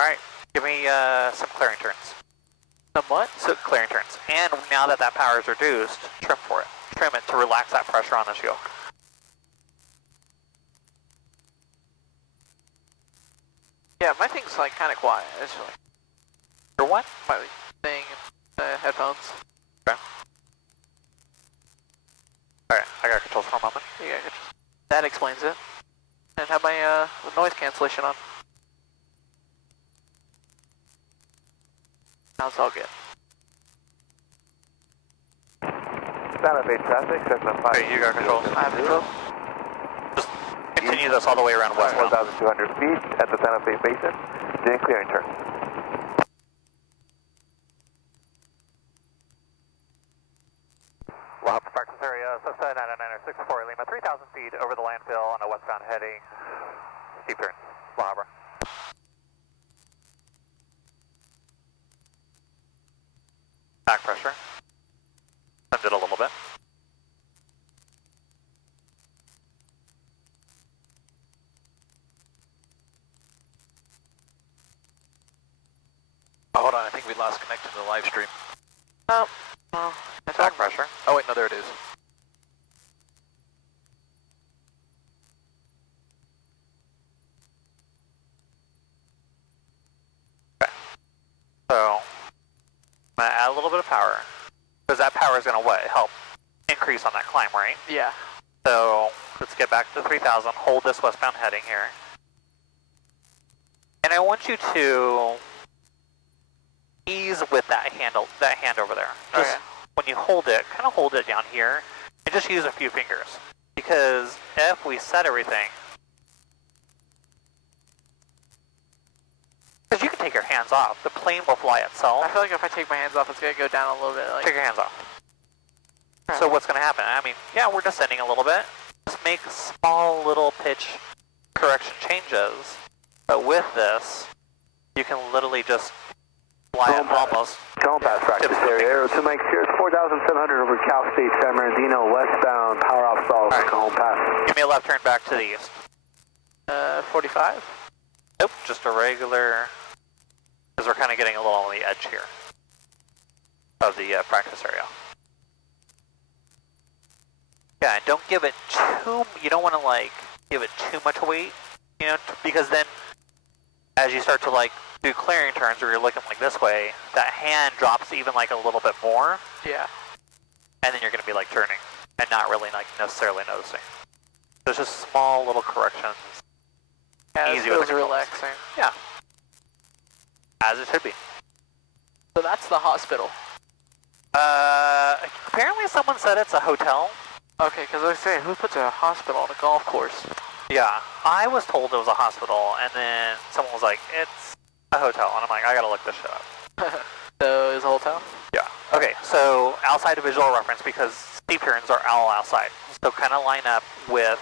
Alright, give me some clearing turns. Some what? So clearing turns. And now that that power is reduced, trim for it. Trim it to relax that pressure on this yoke. Yeah, my thing's like kind of quiet. It's like Your what? my thing, headphones. Okay. Alright, I got controls for a moment. Yeah, that explains it. And have my noise cancellation on. Now it's all good. Santa Fe traffic, Cessna 5. Okay, you got controls. I have control. Just continue this all the way around westbound. 1,200 feet at the Santa Fe Basin. Then clearing turn. Well, practice area, Cessna 9964 Lima, 3,000 feet over the landfill on a westbound heading. Steep turn. La Habra. Back pressure. Send it a little bit. Oh, hold on, I think we lost connection to the live stream. Oh, well, Back pressure. Oh wait, no, there it is. Okay. So, I'm going to add a little bit of power. Because that power is going to what? Help increase on that climb, right? yeah. So, let's get back to 3,000. Hold this westbound heading here. And I want you to ease with that hand over there. Just Okay. when you hold it, kind of hold it down here, and just use a few fingers. Because if we set everything, because you can take your hands off, the plane will fly itself. I feel like if I take my hands off, it's gonna go down a little bit. Like, Take your hands off. So what's going to happen? I mean, yeah, we're descending a little bit. Just make small little pitch correction changes. But with this, you can literally just fly it almost. Don't pass practice area. Aero 2 Mike Sears, 4,700 over Cal State San Bernardino, westbound, power off stall, All right. home pass. Give me a left turn back to the east. 45? Nope, just a regular, because we're kind of getting a little on the edge here of the practice area. Yeah, don't give it you don't want to like give it too much weight, you know, because then as you start to like do clearing turns or you're looking like this way, that hand drops even like a little bit more, Yeah. and then you're going to be like turning and not really like necessarily noticing. There's just small little corrections. Yeah, this Easy with feels the controls. relaxing. Yeah. As it should be. So that's the hospital. Apparently someone said it's a hotel. Okay, because I was saying, who puts a hospital on a golf course? Yeah, I was told it was a hospital, and then someone was like, it's a hotel, and I'm like, I gotta look this shit up. So is a hotel? Yeah. Okay, so outside of visual reference, because steep turns are all outside, so kind of line up with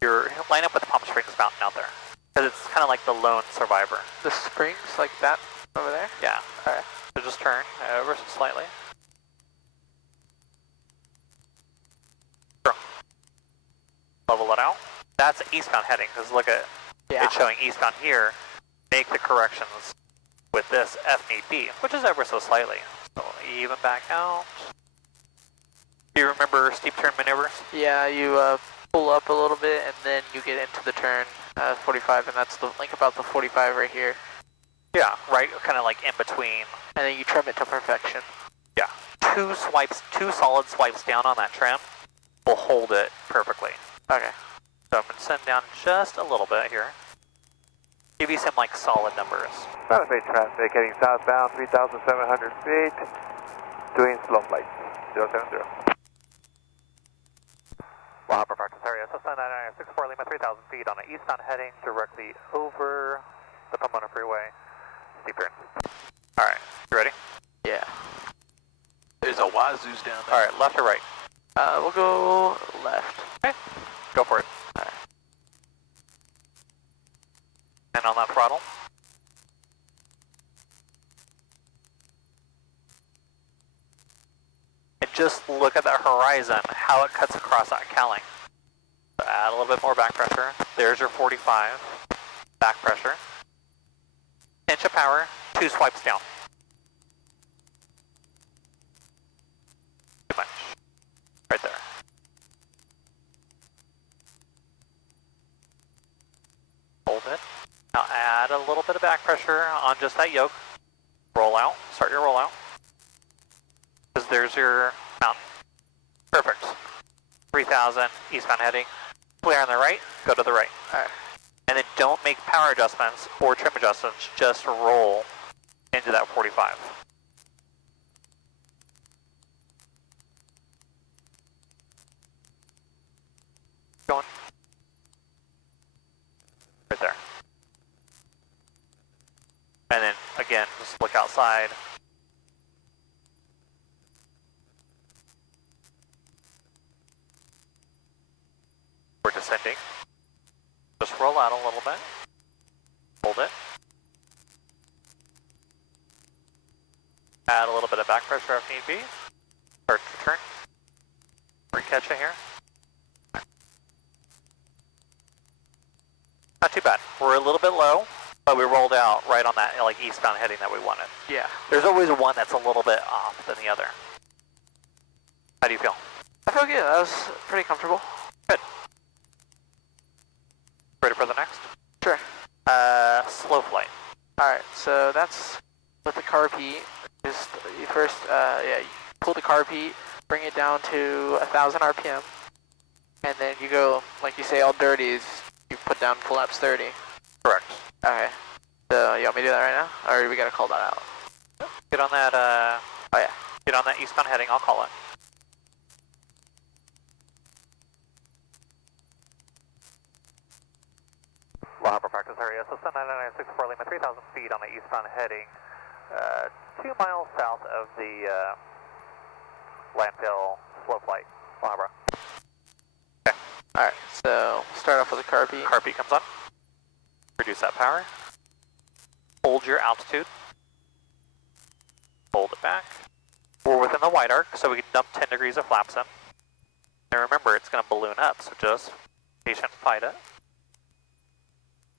the Palm Springs mountain out there, because it's kind of like the lone survivor. The springs, like that over there? Yeah. Alright. So just turn ever so slightly. Level it out. That's eastbound heading, because look at Yeah. it's showing eastbound here. Make the corrections with this if need be, which is ever so slightly. So even back out. Do you remember steep turn maneuvers? Yeah, you pull up a little bit and then you get into the turn 45, and that's the like about the 45 right here. Yeah, right, kind of like in between. And then you trim it to perfection. Yeah, two solid swipes down on that trim will hold it perfectly. Okay. So I'm going to send down just a little bit here. Give you some like solid numbers. Santa Fe traffic heading southbound, 3,700 feet, doing slow flight, 070. Wow, practice area, Cessna 9964 Lima, 3,000 feet on an eastbound heading directly over the Pomona Freeway. Steep turn. Alright, you ready? Yeah. There's a Wazoo's down there. Alright, left or right? We'll go left. Okay, go for it. And on that throttle. And just look at that horizon, how it cuts across that cowling. So add a little bit more back pressure. There's your 45. Back pressure. pinch of power, 2 swipes down. Too much. Right there. Hold it. Now add a little bit of back pressure on just that yoke. Roll out. Start your roll out. Because there's your mountain. Perfect. 3000, eastbound heading. Clear on the right, go to the right. Alright. And then don't make power adjustments or trim adjustments, just roll into that 45. Going. Right there. And then, again, just look outside. We're descending. Just roll out a little bit. Hold it. Add a little bit of back pressure if need be. Start to turn. Recatch it here. Not too bad. We're a little bit low, but we rolled out right on that like eastbound heading that we wanted. Yeah. There's always one that's a little bit off than the other. How do you feel? I feel good. That was pretty comfortable. Good. Ready for the next? Sure. Slow flight. Alright, so that's with the carb heat. Just you first, you pull the carb heat, bring it down to 1,000 RPM, and then you go, like you say, all dirties. You put down flaps 30. Correct. Okay. So you want me to do that right now, or we gotta call that out? Get on that. Oh yeah. Get on that eastbound heading. I'll call it. La Habra practice area. So Sun 9964 Lima, 3,000 feet on the eastbound heading, 2 miles south of the landfill slow flight. La Habra. Okay. Alright, so start off with the carb heat. Carb heat comes on. Reduce that power. Hold your altitude. Hold it back. We're within the wide arc, so we can dump 10 degrees of flaps in. And remember, it's going to balloon up, so just patient fight it.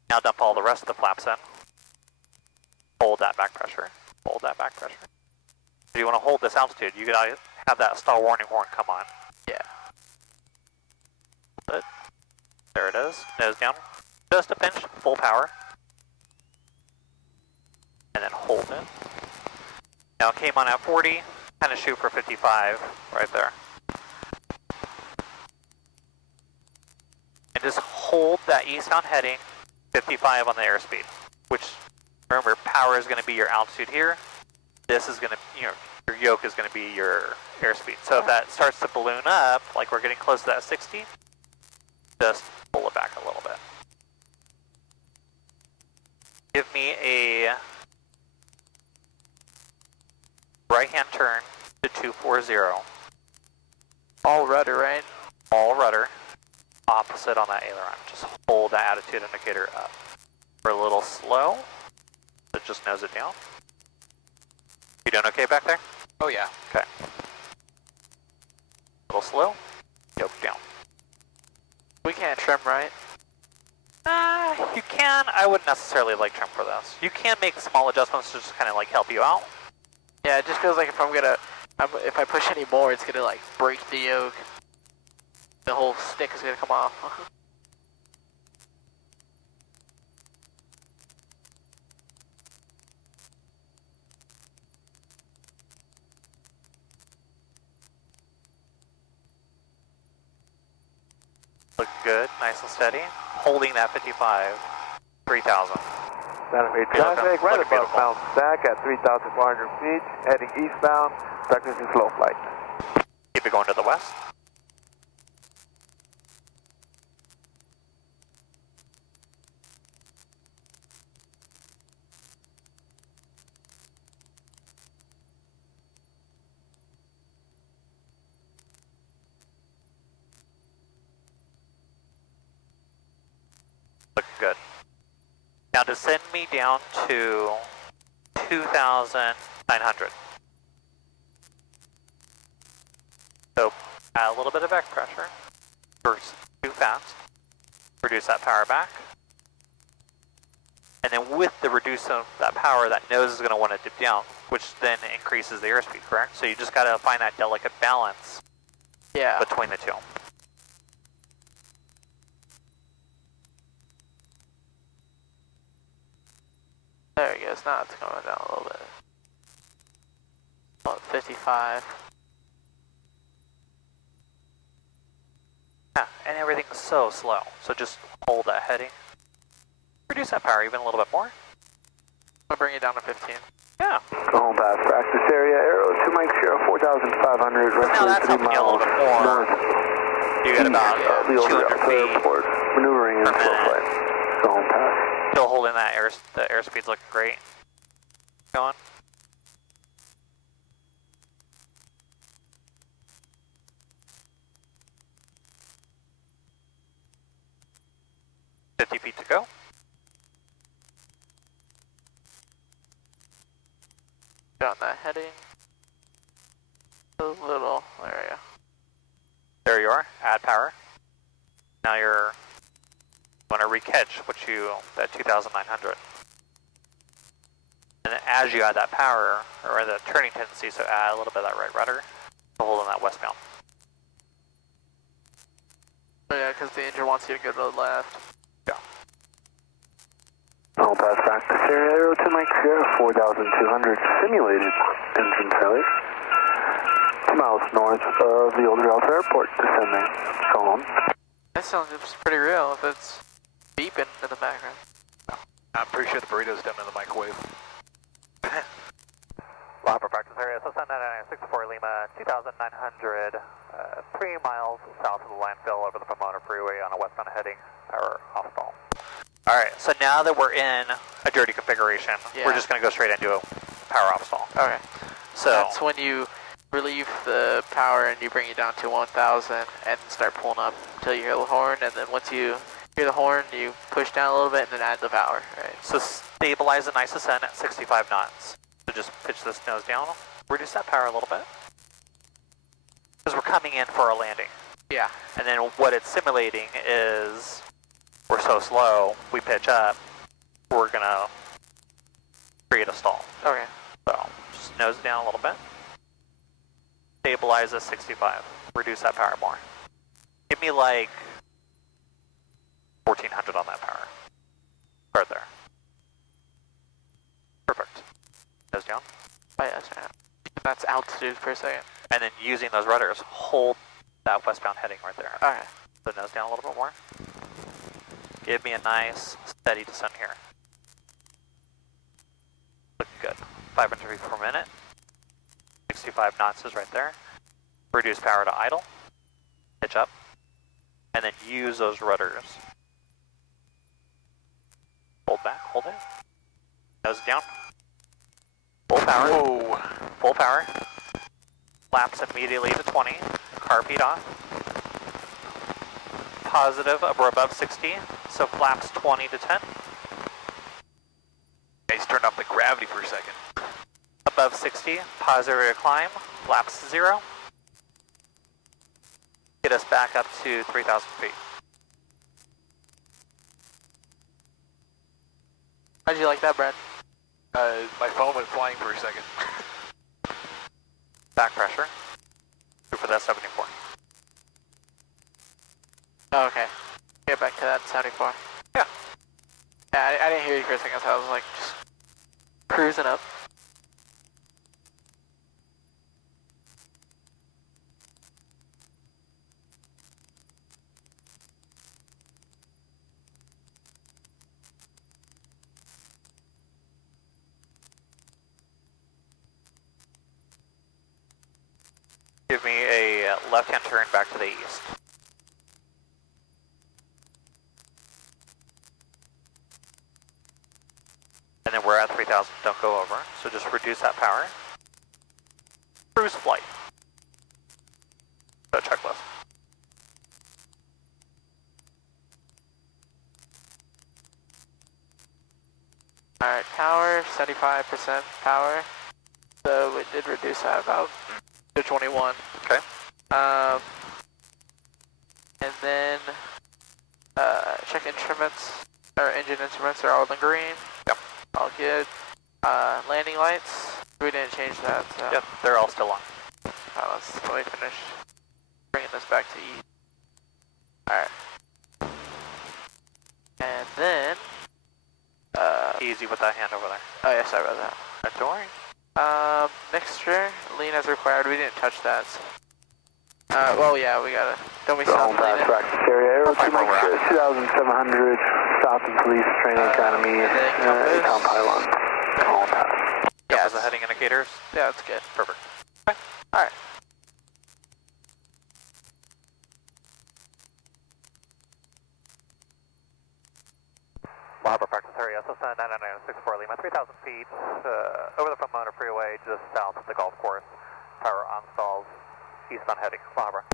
Now dump all the rest of the flaps in. Hold that back pressure. Hold that back pressure. If you want to hold this altitude, you gotta have that stall warning horn come on. Yeah. Hold it. There it is. Nose down. Just a pinch. Full power. And then hold it. Now it came on at 40. Kind of shoot for 55 right there. And just hold that eastbound heading. 55 on the airspeed, which, remember, power is going to be your altitude here. This is going to, your yoke is going to be your airspeed. So if that starts to balloon up, like we're getting close to that 60, just pull it back a little bit. Give me a right-hand turn to 240. All rudder, right? All rudder. Opposite on that aileron. Just hold that attitude indicator up. We're a little slow, so just nose it down. You doing okay back there? Oh yeah. Okay. A little slow, yoke down. We can't trim, right? You can. I wouldn't necessarily like trim for this. You can make small adjustments to just kind of like help you out. Yeah, it just feels like if I push any more, it's gonna like break the yoke. The whole stick is gonna come off. Looking good, nice and steady. Holding that 55, 3,000. Santa Fe You're looking- traffic, right looking above beautiful. Mount Stack at 3,400 feet, heading eastbound, practicing slow flight. Keep it going to the west. Looking good. Now descend me down to 2,900. So add a little bit of back pressure. First, too fast. Reduce that power back. And then with the reduce of that power, that nose is going to want to dip down, which then increases the airspeed, correct? So you just got to find that delicate balance Yeah. between the two. There it goes. Now it's going down a little bit. About 55. Yeah, and everything's so slow. So just hold that heading. Reduce that power even a little bit more. I'll bring it down to 15. Yeah. Home pass, practice area, arrow 2 Mike 0, 4,500, Now that's helping you a little bit more. north. You get about The 200 feet. airport, maneuvering in per slow minute. flight. Home pass. Still holding that the airspeed's looking great. Going. $50 feet to go. Down that heading. A little. There you go. There you are. Add power. Now you're going to recatch that 2,900. And then as you add that power, or the turning tendency, so add a little bit of that right rudder to hold on that westbound. Oh, yeah, because the engine wants you to go to the left. Yeah. Home pass, practice area, arrow 2 Mike 0, 4,200, simulated engine failure. 2 miles north of the old Rialto Airport, descending. So on. That sounds pretty real if it's beeping in the background. I'm pretty sure the burrito's done in the microwave. Lapa practice area, so 64 Lima, 2,900, 3 miles south of the landfill over the Pomona Freeway on a westbound heading, power off stall. Alright, so now that we're in a dirty configuration, we're just going to go straight into a power off stall. Okay. So That's when you relieve the power and you bring it down to 1,000 and start pulling up until you hear the horn, and then once you hear the horn, you push down a little bit and then add the power, right? So stabilize the nice ascent at 65 knots. So just pitch this nose down, reduce that power a little bit. Because we're coming in for a landing. Yeah. And then what it's simulating is we're so slow, we pitch up, we're going to create a stall. Okay. So just nose it down a little bit. Stabilize at 65. Reduce that power more. Give me like 1,400 on that power. Right there. Perfect. Nose down. Oh, yeah, sorry. That's altitude per second. And then using those rudders, hold that westbound heading right there. Okay. So nose down a little bit more. Give me a nice, steady descent here. Looking good. 500 feet per minute. 65 knots is right there. Reduce power to idle. Pitch up. And then use those rudders. Hold back, hold it. Nose down. Full power. Whoa. Full power. Flaps immediately to 20. Carb heat off. Positive, we're above 60, so flaps 20 to 10. Guys turned off the gravity for a second. Above 60, positive rate of climb, flaps 0. Get us back up to 3,000 feet. How'd you like that, Brad? My phone went flying for a second. Back pressure. Go for that 74. Oh, okay. Get back to that 74. Yeah. Yeah, I didn't hear you for a second, so I was like just cruising up. Give me a left-hand turn back to the east. And then we're at 3,000, don't go over. So just reduce that power. Cruise flight. So checklist. Alright, power, 75% power. So we did reduce that about to 21. Okay. And then check instruments, or engine instruments are all in green. All good. Landing lights, we didn't change that, so. Yep, they're all still on. Let me finish bringing this back to E. Alright. And then, Easy with that hand over there. oh yeah, sorry about that. Don't worry. Mixture, lean as required, we didn't touch that. So. Well yeah, we gotta, don't we So stop home pass leaning? practice area, Aero 2 Mike Right. 2700, South and Police Training Academy, compass. Town Pylon. Home pass. Yeah, Compass the heading indicators. yeah, that's good. Perfect. Alright. Lava practice area, SSN 9964 Lima, 3,000 feet, over the Pomona Freeway, just south of the golf course. Power on stalls, eastbound heading, Lava.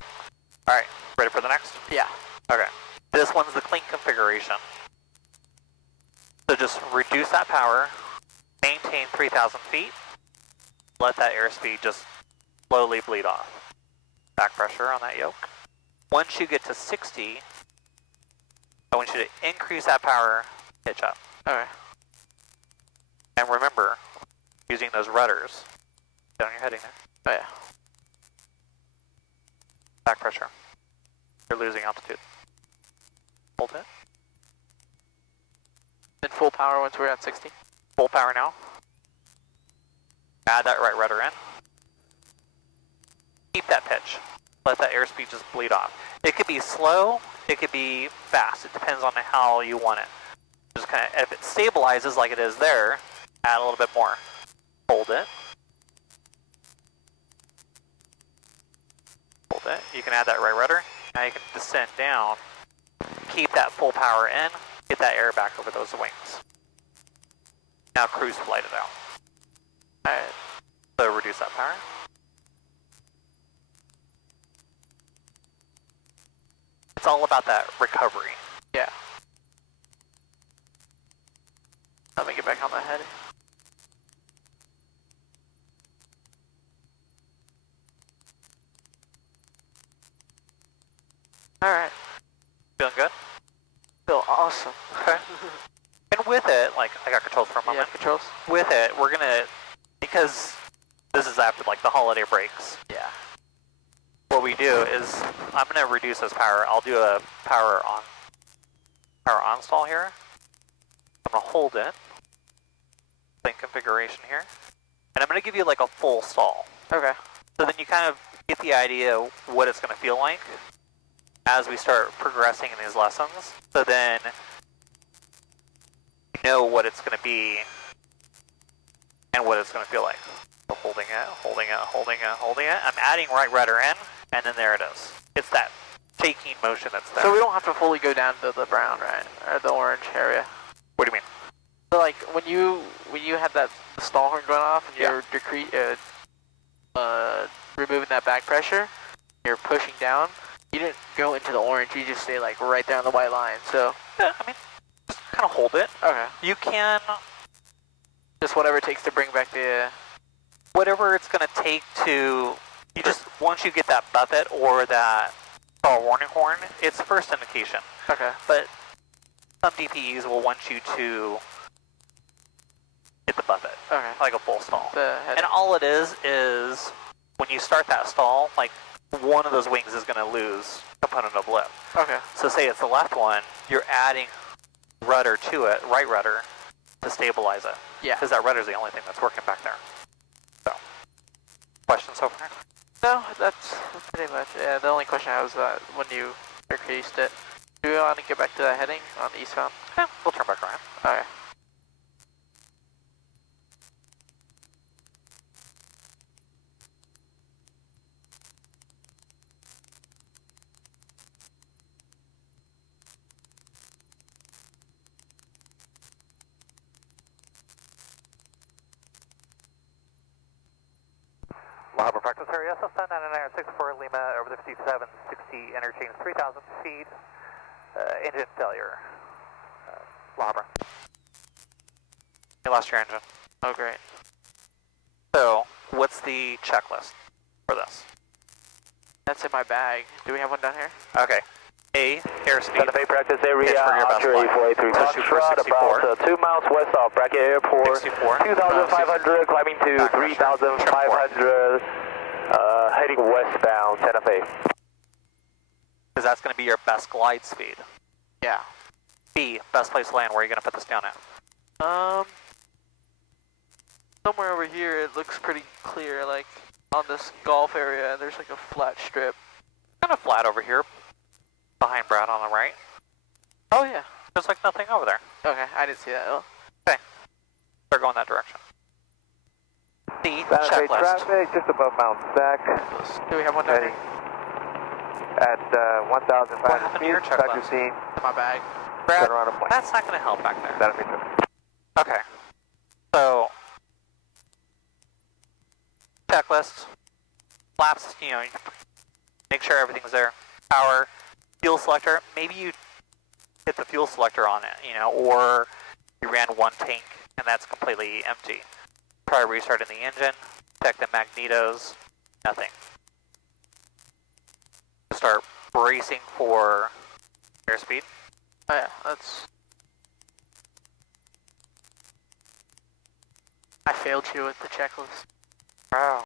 Alright, ready for the next? Yeah. Okay. This one's the clean configuration. So just reduce that power, maintain 3,000 feet, let that airspeed just slowly bleed off. Back pressure on that yoke. Once you get to 60, I want you to increase that power, pitch up. Okay. And remember, using those rudders, down your heading there, Oh yeah. back pressure. You're losing altitude. Hold it. In full power once we're at 60. Full power now. Add that right rudder in. Keep that pitch. Let that airspeed just bleed off. It could be slow, it could be fast. It depends on how you want it. Just kind of, if it stabilizes like it is there, add a little bit more. Hold it. Hold it. You can add that right rudder. Now you can descend down. Keep that full power in. Get that air back over those wings. Now cruise flight it out. Alright. So reduce that power. It's all about that recovery. Yeah. Let me get back on my head. Alright. Feeling good? Feel awesome. Okay. And with it, like, I got controls for a Yeah, moment. controls? With it, we're gonna, because this is after like the holiday breaks, Yeah. what we do is, I'm gonna reduce this power. I'll do a power on stall here. I'm gonna hold it. Same configuration here. And I'm gonna give you like a full stall. Okay. So then you kind of get the idea what it's going to feel like as we start progressing in these lessons. So then you know what it's going to be and what it's going to feel like. So holding it, holding it, holding it, holding it. I'm adding right rudder in, and then there it is. It's that shaking motion that's there. So we don't have to fully go down to the brown, right? Or the orange area. What do you mean? So like when you had that stall horn going off and Yeah. you're removing that back pressure, you're pushing down, you didn't go into the orange, you just stay like right there on the white line. So Yeah, I mean, just kind of hold it. okay. You can, Just whatever it takes to bring back the whatever it's going to take to, you just, once you get that buffet or that warning horn, it's first indication. okay. But some DPEs will want you to hit the buffet, Okay. like a full stall. The head. And all it is when you start that stall, like one of those wings is going to lose component of lift. Okay. So say it's the left one, you're adding rudder to it, right rudder, to stabilize it. Yeah. Because that rudder is the only thing that's working back there. So, questions so far? No, that's pretty much. Yeah. The only question I was when you increased it. Do we want to get back to that heading on the eastbound? Yeah, we'll turn back around. Okay. Lava practice area, SSN 9964 Lima over the 5760 interchange, 3,000 feet, engine failure. Lava. You lost your engine. Oh, great. So, what's the checklist for this? That's in my bag. Do we have one down here? Okay. A, airspeed. Santa Fe practice area, Pitch for your best Oscar flight. 8483 So shoot for Foxtrot, 64. about 2 miles west of Brackett Airport. 64. 2,500, climbing to Back pressure. 3,500, heading westbound, Santa Fe. Because that's going to be your best glide speed. Yeah. B, best place to land. Where are you going to put this down at? Somewhere over here it looks pretty clear, like on this golf area, there's like a flat strip. Kind of flat over here, behind Brad on the right. Oh yeah. There's like nothing over there. Okay, I didn't see that. Oh. They're going that direction. D, Santa Fe checklist. traffic, just above Mount Stack, Do we have one down heading there? at What 1,500 happened to your feet, back to checklist? scene, My bag. Brad, turn around a point. that's not going to help back there. Santa Fe traffic. Okay. So, checklist, flaps, you know, make sure everything's there. Power, fuel selector, maybe you hit the fuel selector on it, you know, or you ran one tank and that's completely empty. Try restarting the engine, check the magnetos, nothing. Start bracing for airspeed. Oh yeah, that's... I failed you with the checklist. Wow.